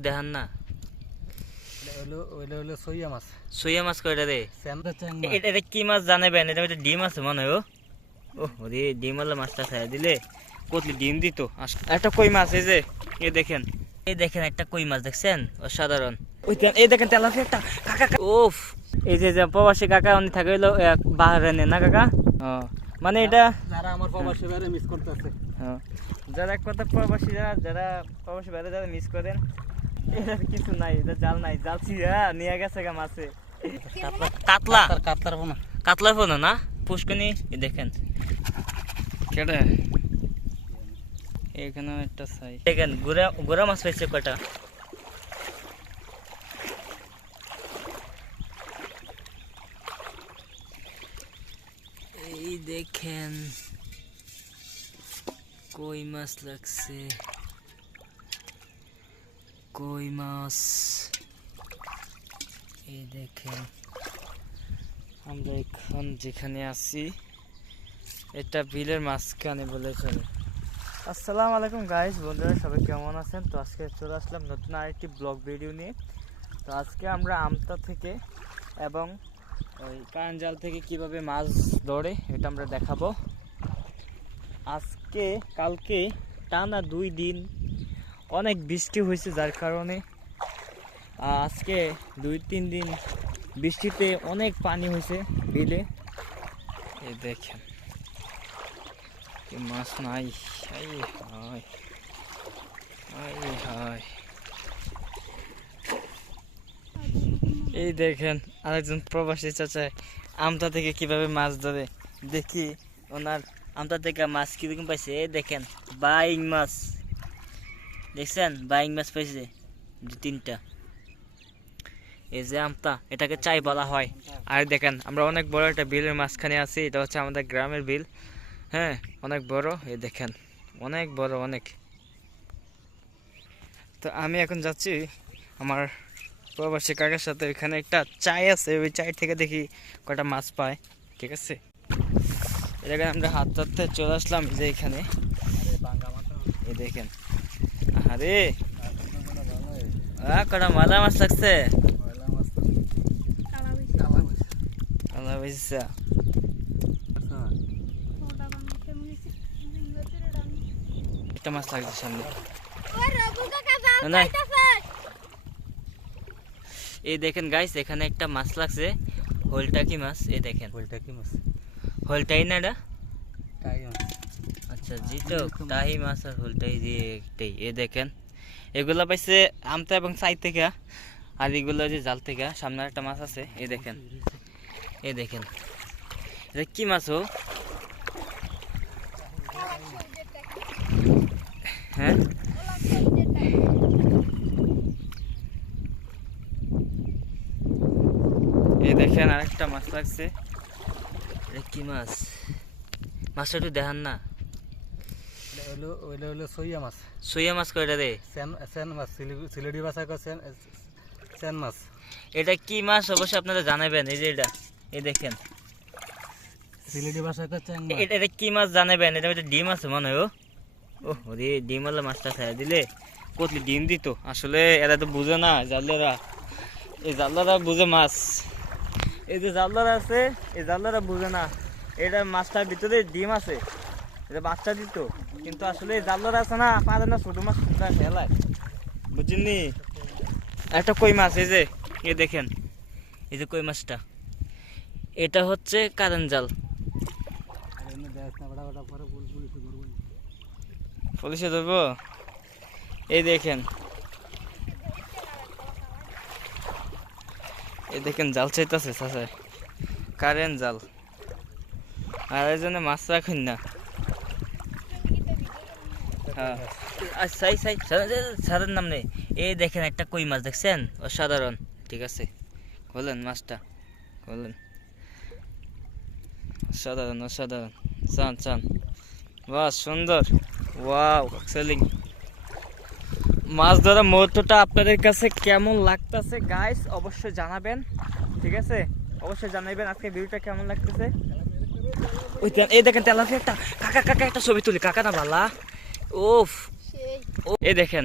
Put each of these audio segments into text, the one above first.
দেখান না। হলো সইয়া মাছ। কয়টা রে স্যামটা চ্যাং এ- এটা এটা কি মাছ জানাবেন এটা মধ্যে ডিম আছে মনে হয় ও। ও ডিম আলা মাছটা খাইয়া দিলে কতলি ডিম দিত? একটা কই মাছ এই যে এই দেখেন। এই দেখেন একটা কই মাছ দেখছেন? অসাধারণ। এই দেখেন তেলাপিয়া একটা কাকা ওফ এই যে যে প্রবাসী কাকা উনি থাকে হইল বাহারানে না কাকা? মানে এটা যারা আমার প্রবাসী বাইরে মিস করতেছে। হ্যাঁ। যারা এক কথা প্রবাসীরা যারা প্রবাসী বাইরে যারা মিস করেন এটা কিছু নাই এটা জাল নাই জাল ছিঁড়া নিয়ে গেছে গা মাছে কাতলা। কাতলার বোনা কাতলা ফোন না? পুষ্কনি দেখেন। কেডা? এখানে একটা সাই দেখেন গোরা গোরা মাছ পাইছে কয়টা? এই দেখেন, কই মাছ লাগছে? কই মাছ এই দেখেন, আমরা এখন যেখানে আছি, এটা বিলের মাঝখানে বলে চলে। আসসালামু আলাইকুম গাইস বন্ধুরা, সবাই কেমন আছেন? তো আজকে চলে আসলাম নতুন আরেকটি ব্লগ ভিডিও নিয়ে। তো আজকে আমরা আমতা থেকে এবং ওই কারঞ্জাল থেকে কীভাবে মাছ ধরে, এটা আমরা দেখাবো। আজকে, কালকে টানা দুই দিন অনেক বৃষ্টি হয়েছে যার কারণে আজকে দুই তিন দিন বৃষ্টিতে অনেক পানি হয়েছে বিলে। এই দেখেন মাছ নাই এই দেখেন, আরেকজন প্রবাসী চাচা আমতা থেকে কীভাবে মাছ ধরে, দেখি ওনার আমতা থেকে মাছ কীরকম পাইছে, এই দেখেন বাইং মাছ। দেখছেন? বাইং মাছ পাইছে। দু, তিনটা। এই যে আমতা, এটাকে চাই বলা হয়। আর দেখেন, আমরা অনেক বড় একটা বিলের মাঝখানে আছি, এটা হচ্ছে আমাদের গ্রামের বিল। হ্যাঁ অনেক বড় এ দেখেন। অনেক বড়, অনেক। তো আমি এখন যাচ্ছি আমার প্রবাসী কাকার সাথে। এখানে একটা চাই আছে, ওই চাই থেকে দেখি কটা মাছ পায়, ঠিক আছে? দেখেন আমরা হাত ধরতে চলে আসলাম যে এখানে। দেখেন। আরে আ কটা মালা মাছ লাগছে পয়লা মাছ তো কালা মাছ আল্লাহ বুঝছা একটা মাছ লাগছে সামনে না। এই দেখেন গাইস এখানে একটা মাছ লাগছে হোলটাকি মাছ এই দেখেন ওইটা কি মাছ হোলটাই না এটা তাই মাছ আচ্ছা জি তো তাহি মাছ আর হোলটাই দিয়ে একটাই এ দেখেন। এগুলা পাইছে আমতা এবং সাই থেকে আর এগুলো যে জাল থেকে সামনে একটা মাছ আছে এই দেখেন। এই দেখেন। এটা কি মাছ হো হ্যাঁ? এই দেখেন আরেকটা মাছ লাগছে। এটা কি মাছ? মাছটা একটু দেখান না। এটা হলো সইয়া মাছ। সইয়া মাছ কয়টা রে স্যান স্যান মাছ কয় স্যান মাছ। এটা কি মাছ? অবশ্যই আপনারা জানাবেন। এই যে এটা এই দেখেন। সিলেটি ভাষায় কয় চ্যাং এটা এটা কি মাছ জানাবেন? এটা মধ্যে ডিম আছে মনে হয় ও। ওরে ডিম আলা মাছটা খাইয়া দিলে। কতলি ডিম দিত? আসলে এরা তো বুঝে না জাল্লারা। এই জাল্লারা বুঝে মাছ। এই যে জাল্লারা আছে এই জাল্লারা বুঝে না। এটা মাছটার ভিতরে ডিম আছে। এটা বাচ্চা দিত। কিন্তু আসলে এই জাল্লারা আছে না, পারে না, ছোট মাছ খেলায় বুঝছেননি একটা কই মাছ, এই যে এ দেখেন, এই যে কই মাছটা। এটা হচ্ছে কারেন জাল। পুলিশ ধরবো? এই দেখেন। এই দেখেন, জাল চাইতেছে কারেন্ট জাল। আর এই জন্য মাছ রাখেন না। সাই সাই সারের নাম নেই। এই দেখেন একটা কই মাছ দেখছেন? অসাধারণ। ঠিক আছে। বলেন মাছটা। বলেন অসাধারণ অসাধারণ। চান চান। বাহ সুন্দর। ওয়াও এক্সেলিং মাছ ধরা মুহূর্তটা আপনাদের কাছে কেমন লাগতেছে গাইস অবশ্যই জানাবেন। ঠিক আছে? অবশ্যই জানাবেন আজকে ভিডিওটা কেমন লাগতেছে। ওই এই দেখেন তেলাপিয়া একটা কাকা কাকা একটা ছবি তুলি। কাকা না ভালা ওফ এই দেখেন।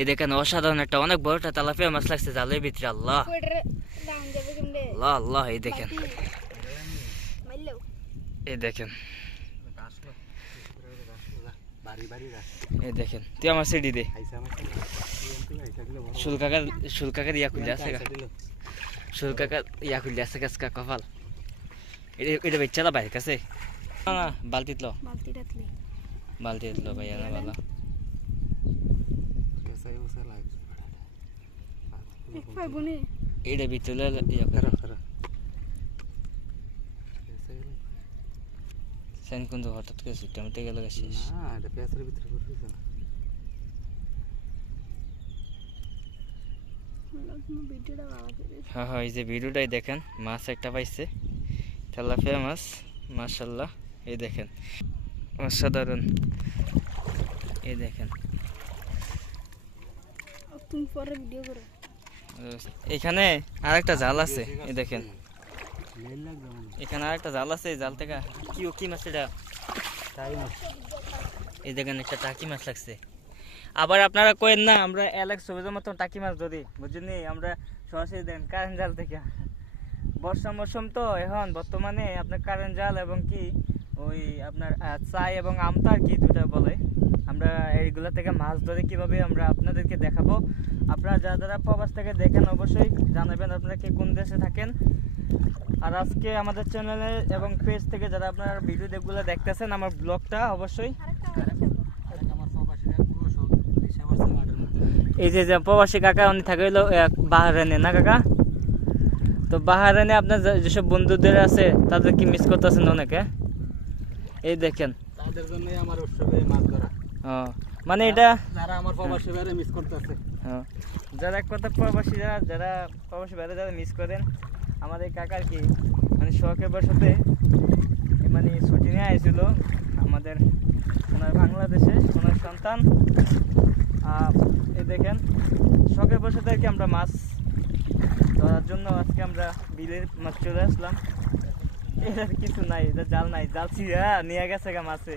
এই দেখেন অসাধারণ একটা অনেক বড় একটা তেলাপিয়া মাছ লাগছে জালের ভিতরে আল্লাহ। আল্লাহ আল্লাহ এই দেখেন। এই দেখেন। এই দেখেন তুই আমার সিডি দে। শুল্কাকার শুল্কাকার ইয়া খুলে আছে। শুল্কাকার ইয়া খুলে আছে গাছ কপাল। এটা এটা বাইরে কাছে। না না বালতিত লো। বালতি রাতলে বালতিত লো ভাইয়া না বনে। এটা ভিতরে ইয়া। সেন কিন্তু হঠাৎ করে সুইটা মিটে গেল শেষ। না, এটা পেঁয়াজের ভিতরে পড়ে গেছে না। ভিডিওটা বাবা হ্যাঁ হ্যাঁ এই যে ভিডিওটাই দেখেন মাছ একটা পাইছে। তেলাপিয়া মাছ মাশাল্লাহ এই দেখেন। অসাধারণ। এই দেখেন। তুমি পরে ভিডিও করো। এখানে আরেকটা জাল আছে এই দেখেন। এখানে আরেকটা জাল আছে জাল থেকে কি ও কি মাছ এটা? এই দেখেন একটা টাকি মাছ লাগছে। আবার আপনারা কয়েন না আমরা এলাক সবুজের মতন টাকি মাছ ধরি বুঝলি আমরা সরাসরি দেন কারেন্ট জাল থেকে। বর্ষা মরশুম তো এখন বর্তমানে আপনার কারেন্ট জাল এবং কি ওই আপনার চাই এবং আমতা আর কি দুটা বলে। আমরা এইগুলা থেকে মাছ ধরে কীভাবে আমরা আপনাদেরকে দেখাবো? আপনারা যারা যারা প্রবাস থেকে দেখেন অবশ্যই জানাবেন আপনারা কে কোন দেশে থাকেন। আর আজকে আমাদের চ্যানেলে এবং পেজ থেকে যারা আপনারা ভিডিও দেখগুলো দেখতেছেন আমার ব্লগটা অবশ্যই। এই যে প্রবাসী কাকা উনি থাকে আহ, বাহারানে না কাকা? তো বাহারানে আপনার যেসব বন্ধুদের আছে তাদের কি মিস করতেছেন অনেকে? এই দেখেন। তাদের জন্যই আমার উৎসবে মাছ ধরা। মানে এটা যারা আমার প্রবাসী বাইরে মিস করতেছে। হ্যাঁ, যারা এক কথা প্রবাসী যারা যারা প্রবাসী বাইরে যারা মিস করেন আমাদের কাকার কি মানে শখের বসতে মানে ছুটি নিয়ে আসছিল আমাদের ওনার বাংলাদেশে ওনার সন্তান। এই দেখেন শখের বসতে আর কি আমরা মাছ ধরার জন্য আজকে আমরা বিলের মাছ চলে আসলাম। এটা কিছু নাই এটা জাল নাই জাল ছিঁড়া নিয়ে গেছে গা মাছে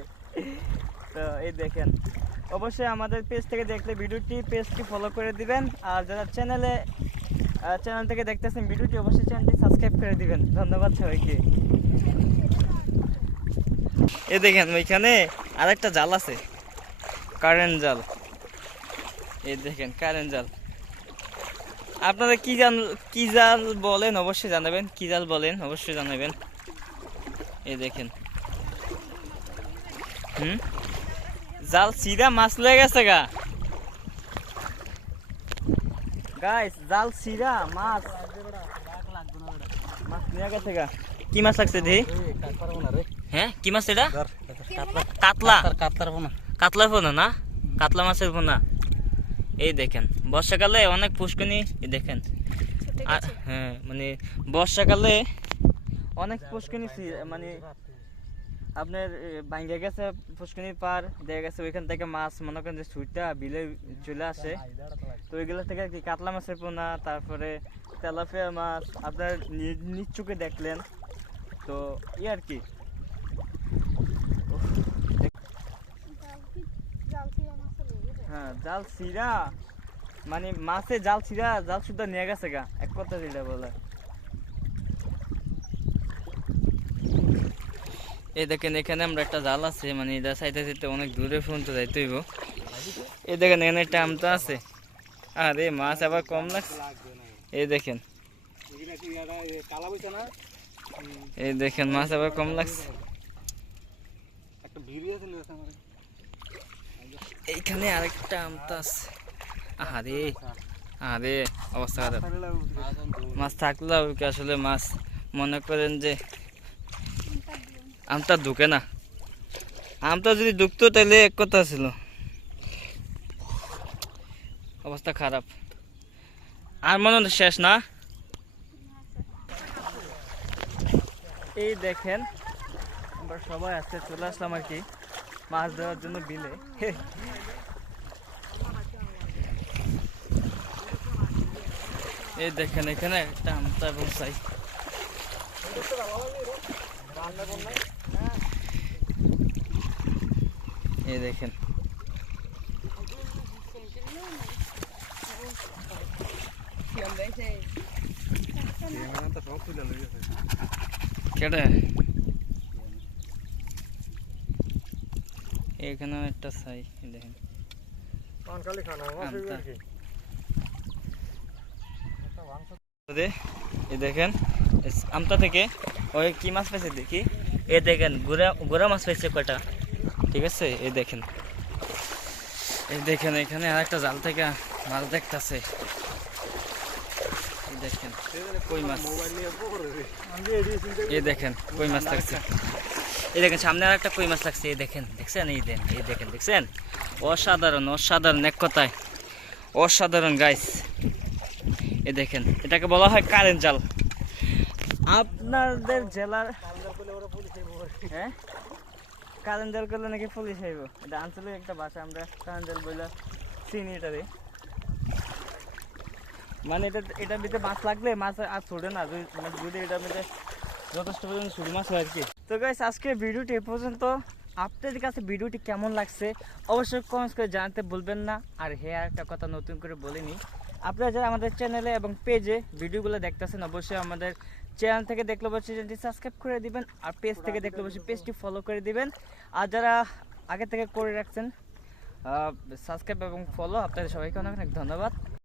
তো এই দেখেন অবশ্যই আমাদের পেজ থেকে দেখলে ভিডিওটি পেজটি ফলো করে দিবেন? আর যারা চ্যানেলে চ্যানেল থেকে দেখতেছেন ভিডিওটি অবশ্যই চ্যানেলটি সাবস্ক্রাইব করে দিবেন ধন্যবাদ সবাইকে এ দেখেন ওইখানে আরেকটা জাল আছে কারেন্ট জাল। এই দেখেন কারেন্ট জাল। আপনারা কি জাল কি জাল বলেন? অবশ্যই জানাবেন। কি জাল বলেন? অবশ্যই জানাবেন। এই দেখেন। হুম? জাল সিধা মাছ লেগে গেছে গা। গাইস জাল সিধা মাছ। মাছ নিয়ে গেছে গা। কি মাছ লাগছে দেখি হ্যাঁ কি মাছ এটা? কাতলা। কাতলার পোনা কাতলার পোনা না? কাতলা মাছের পোনা এই দেখেন বর্ষাকালে অনেক পুষ্কনি এই দেখেন। হ্যাঁ মানে বর্ষাকালে অনেক পুষ্কনি মানে আপনার ভাঙ্গে গেছে পুষ্কনি পার দেখা গেছে ওইখান থেকে মাছ, মনে করেন যে সুইটা বিলে চলে আসে। তো ওইগুলো থেকে কি কাতলা মাছের পোনা, তারপরে তেলাপিয়া মাছ, আপনার নি- নিজ চোখে দেখলেন। তো ই আর কি। হ্যাঁ জাল ছিঁড়া মানে মাছে জাল ছিঁড়া জাল সুদ্ধা নিয়ে গেছে গা, এক কথা যেটা বলে। এই দেখেন, এখানে আমরা একটা জাল আছে মানে এটা সাইডে সাইডে অনেক দূরে ফোন তো যাইতে হইব। এই দেখেন, এখানে একটা আমটা আছে। আরে, মাছ আবার কম লাগছে। এই দেখেন। এই দেখেন, মাছ আবার কম লাগছে। এইখানে আরেকটা আমটা আছে। আরে আরে অবস্থা খারাপ। মাছ থাকলেও কি আসলে মাছ? মনে করেন যে আমটা ঢুকে না। আমটা যদি ঢুকতো তাহলে এক কথা ছিল। অবস্থা খারাপ। আর মনে শেষ না? এই দেখেন, আমরা সবাই আজকে চলে আসলাম আর কি, মাছ ধরার জন্য বিলে। এই দেখেন, এখানে একটা আমতা এবং সাই। এই দেখেন। কেটে এখানেও একটা সাই দেখেন। এই দেখেন আমতা থেকে। ওই কি মাছ পাইছে দেখি? এ দেখেন গোরা গোরা মাছ পাইছে কয়টা? ঠিক আছে? এই দেখেন। এই দেখেন, এখানে আর একটা জাল থেকে মাছ দেখতেছে। দেখেন, কই মাছ? এই দেখেন, কই মাছ এই দেখেন, সামনে আর একটা কই মাছ এই দেখেন, দেখছেন? এই এই দেখেন, দেখছেন? অসাধারণ অসাধারণ এক কথায় অসাধারণ গাইস এই দেখেন, এটাকে বলা হয় কারেন্ট জাল। আপনাদের জেলার হ্যাঁ? কারেন্ট জাল করলে নাকি পুলিশ আইব এটা আঞ্চলিক একটা ভাষা, আমরা কারেন্ট জাল বলে চিনি এটারে মানে এটা এটার ভিতরে মাছ লাগলে মাছ আর ছড়ে না, যদি মানে এটার মধ্যে যথেষ্ট পরিমাণে ছুটি মাছ হয় আর কি। তো গাইস আজকে ভিডিওটি এ পর্যন্ত। আপনাদের কাছে ভিডিওটি কেমন লাগছে অবশ্যই কমেন্টস করে জানাতে ভুলবেন না। আর হ্যাঁ একটা কথা নতুন করে বলিনি। আপনারা যারা আমাদের চ্যানেলে এবং পেজে ভিডিওগুলো দেখতেছেন, অবশ্যই আমাদের চ্যানেল থেকে দেখলে অবশ্যই চ্যানেলটি সাবস্ক্রাইব করে দিবেন আর পেজ থেকে দেখলে অবশ্যই পেজটি ফলো করে দিবেন। আর যারা আগে থেকে করে রাখছেন সাবস্ক্রাইব এবং ফলো আপনাদের সবাইকে অনেক অনেক ধন্যবাদ।